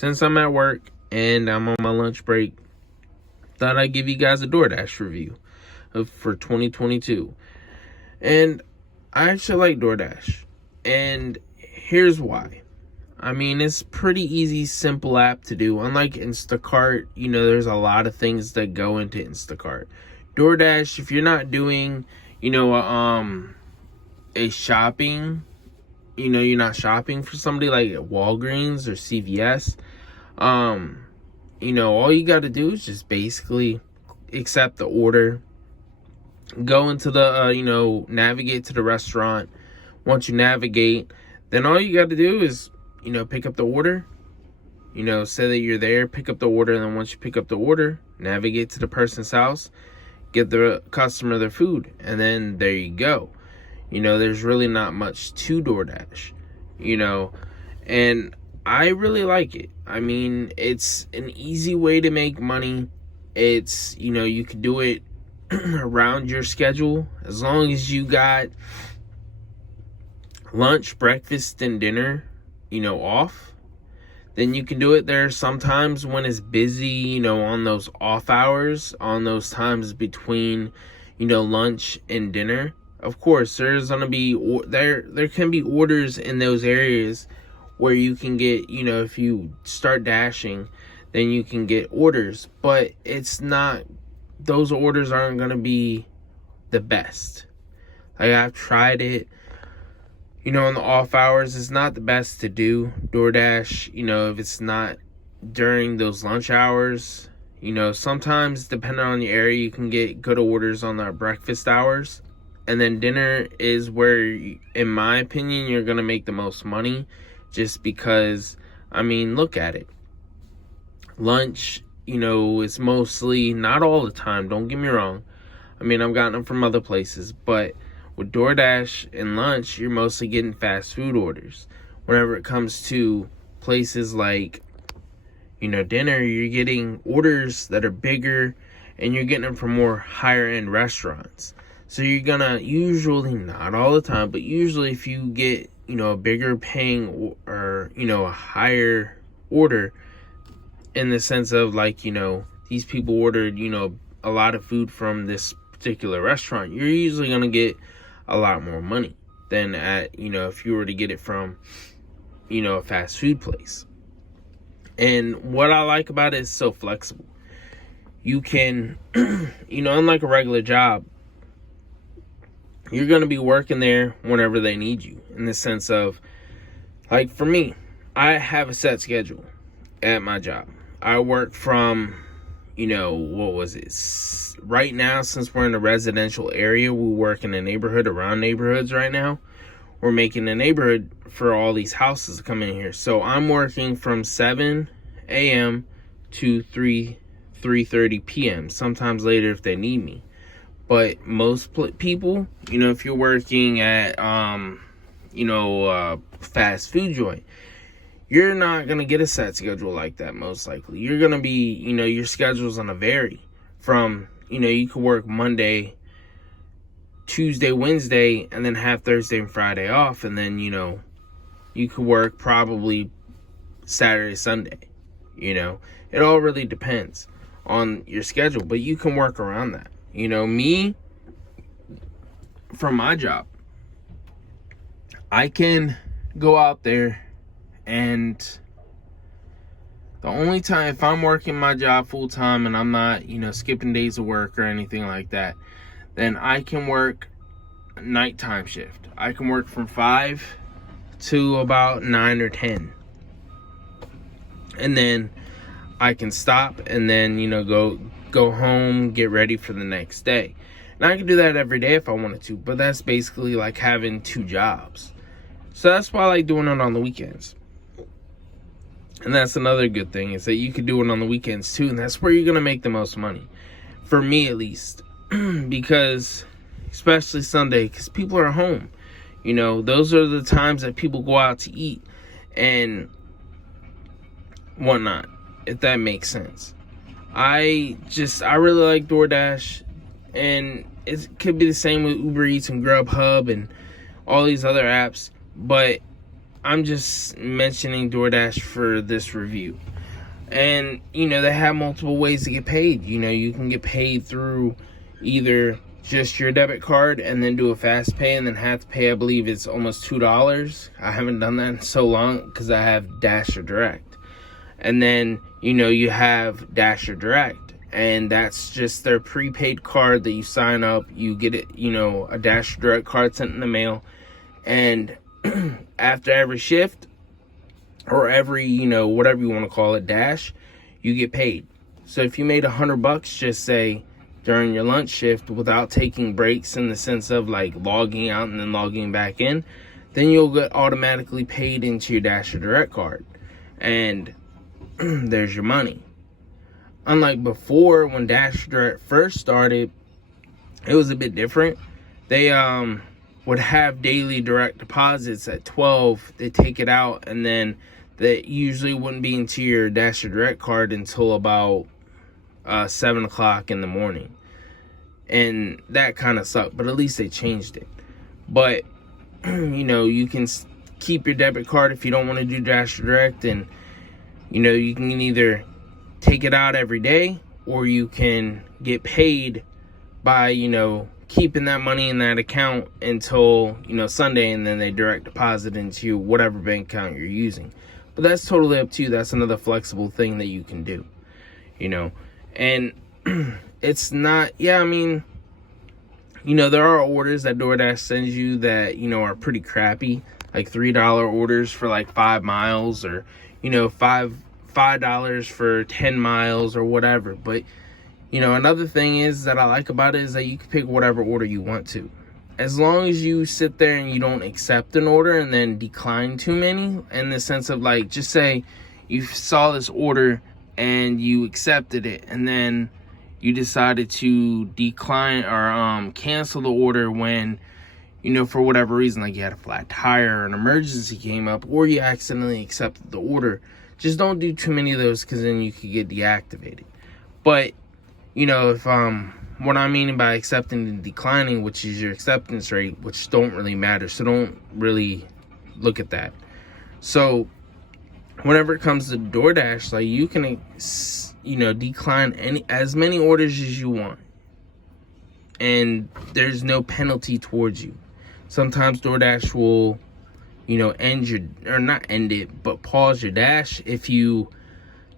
since I'm at work and I'm on my lunch break, thought I'd give you guys a Doordash review for 2022. And I actually like Doordash. And here's why. I mean, it's pretty easy, simple app to do. Unlike Instacart, there's a lot of things that go into Instacart. Doordash, if you're not doing, a shopping, you're not shopping for somebody like at Walgreens or CVS, all you got to do is just basically accept the order, go into the, navigate to the restaurant. Once you navigate, then all you got to do is, pick up the order, say that you're there, pick up the order, and then once you pick up the order, navigate to the person's house, get the customer their food, and then there you go. There's really not much to DoorDash, and I really like it. I mean, it's an easy way to make money. It's, you could do it around your schedule as long as you got lunch, breakfast, and dinner, off, then you can do it there. Sometimes when it's busy, on those off hours, on those times between, lunch and dinner, of course, there's going to be, there can be orders in those areas where you can get, if you start dashing, then you can get orders, but it's not, those orders aren't going to be the best. Like, I've tried it, in the off hours, it's not the best to do DoorDash, if it's not during those lunch hours. Sometimes, depending on the area, you can get good orders on the breakfast hours. And then dinner is where, in my opinion, you're going to make the most money. Just because, I mean, look at it. Lunch, is mostly, not all the time, don't get me wrong. I mean, I've gotten them from other places, but with DoorDash and lunch, you're mostly getting fast food orders. Whenever it comes to places like, dinner, you're getting orders that are bigger, and you're getting them from more higher end restaurants. So you're gonna usually, not all the time, but usually if you get, a bigger paying or, a higher order, in the sense of like, these people ordered, a lot of food from this particular restaurant, you're usually gonna get a lot more money than at, if you were to get it from, a fast food place. And what I like about it is so flexible. You can, unlike a regular job, you're going to be working there whenever they need you. In the sense of, like for me, I have a set schedule at my job. I work from, right now, since we're in a residential area, we work in a neighborhood around neighborhoods right now. We're making a neighborhood for all these houses to come in here. So I'm working from 7 a.m. to 3:30 p.m. Sometimes later if they need me. But most people, if you're working at, fast food joint, you're not going to get a set schedule like that, most likely. You're going to be, your schedule's going to vary from, you could work Monday, Tuesday, Wednesday, and then have Thursday and Friday off. And then, you could work probably Saturday, Sunday. It all really depends on your schedule, but you can work around that. Me, from my job, I can go out there, and the only time, if I'm working my job full time and I'm not, skipping days of work or anything like that, then I can work a nighttime shift. I can work from 5 to about 9 or 10. And then I can stop and then, go home, get ready for the next day. And I can do that every day if I wanted to, but that's basically like having 2 jobs. So that's why I like doing it on the weekends. And that's another good thing, is that you can do it on the weekends too, and that's where you're going to make the most money. For me, at least. Because, especially Sunday, because people are home. Those are the times that people go out to eat and whatnot, if that makes sense. I really like DoorDash, and it could be the same with Uber Eats and Grubhub and all these other apps, but I'm just mentioning DoorDash for this review. And, they have multiple ways to get paid. You can get paid through either just your debit card and then do a fast pay and then have to pay, I believe it's almost $2. I haven't done that in so long because I have Dash or Direct. And then, you have Dash or Direct. And that's just their prepaid card that you sign up. You get it, a Dash or Direct card sent in the mail. And after every shift, or every, whatever you want to call it, dash, you get paid. So if you made $100, just say during your lunch shift without taking breaks in the sense of like logging out and then logging back in, then you'll get automatically paid into your Dash or Direct card. And there's your money. Unlike before, when Dash or Direct first started, it was a bit different. They would have daily direct deposits at 12. They take it out, and then that usually wouldn't be into your Dash or Direct card until about 7 o'clock in the morning. And that kind of sucked, but at least they changed it. But, you can keep your debit card if you don't want to do Dash or Direct, and, you can either take it out every day, or you can get paid by, keeping that money in that account until, Sunday, and then they direct deposit into whatever bank account you're using. But that's totally up to you. That's another flexible thing that you can do, and it's not, there are orders that DoorDash sends you that, are pretty crappy, like $3 orders for like 5 miles, or, $5 for 10 miles or whatever. But, another thing is that I like about it is that you can pick whatever order you want to. As long as you sit there and you don't accept an order and then decline too many, in the sense of like, just say you saw this order and you accepted it, and then you decided to decline or cancel the order when, for whatever reason, like you had a flat tire or an emergency came up, or you accidentally accepted the order. Just don't do too many of those, because then you could get deactivated. But, if what I mean by accepting and declining, which is your acceptance rate, which don't really matter, so don't really look at that. So whenever it comes to DoorDash, like, you can, decline as many orders as you want, and there's no penalty towards you. Sometimes DoorDash will, not end it, but pause your Dash if you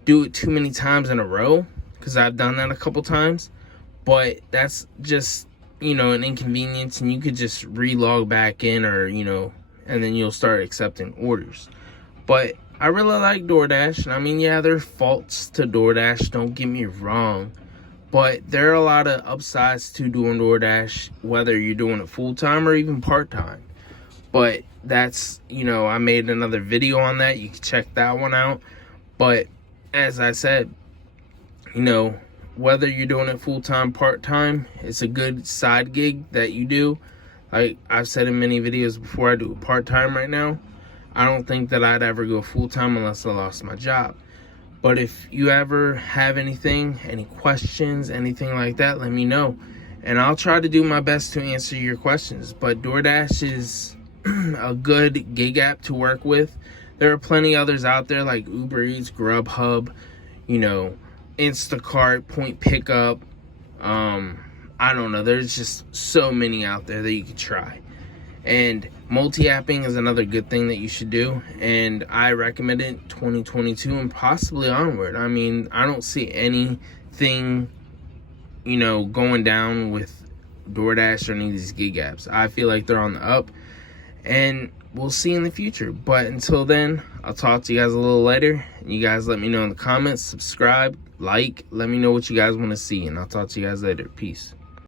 do it too many times in a row, because I've done that a couple times. But that's just, an inconvenience, and you could just re-log back in, or, and then you'll start accepting orders. But I really like DoorDash, and there are faults to DoorDash, don't get me wrong, but there are a lot of upsides to doing DoorDash, whether you're doing it full-time or even part-time. But that's, I made another video on that, you can check that one out. But as I said, whether you're doing it full-time, part-time, it's a good side gig that you do. Like I've said in many videos before, I do it part-time right now. I don't think that I'd ever go full-time unless I lost my job. But if you ever have anything, any questions, anything like that, let me know. And I'll try to do my best to answer your questions. But DoorDash is a good gig app to work with. There are plenty others out there like Uber Eats, Grubhub, Instacart, Point Pickup. I don't know. There's just so many out there that you could try. And multi-apping is another good thing that you should do. And I recommend it 2022 and possibly onward. I don't see anything, going down with DoorDash or any of these gig apps. I feel like they're on the up. And we'll see in the future. But until then, I'll talk to you guys a little later. You guys let me know in the comments, subscribe, like, let me know what you guys want to see, and I'll talk to you guys later. Peace.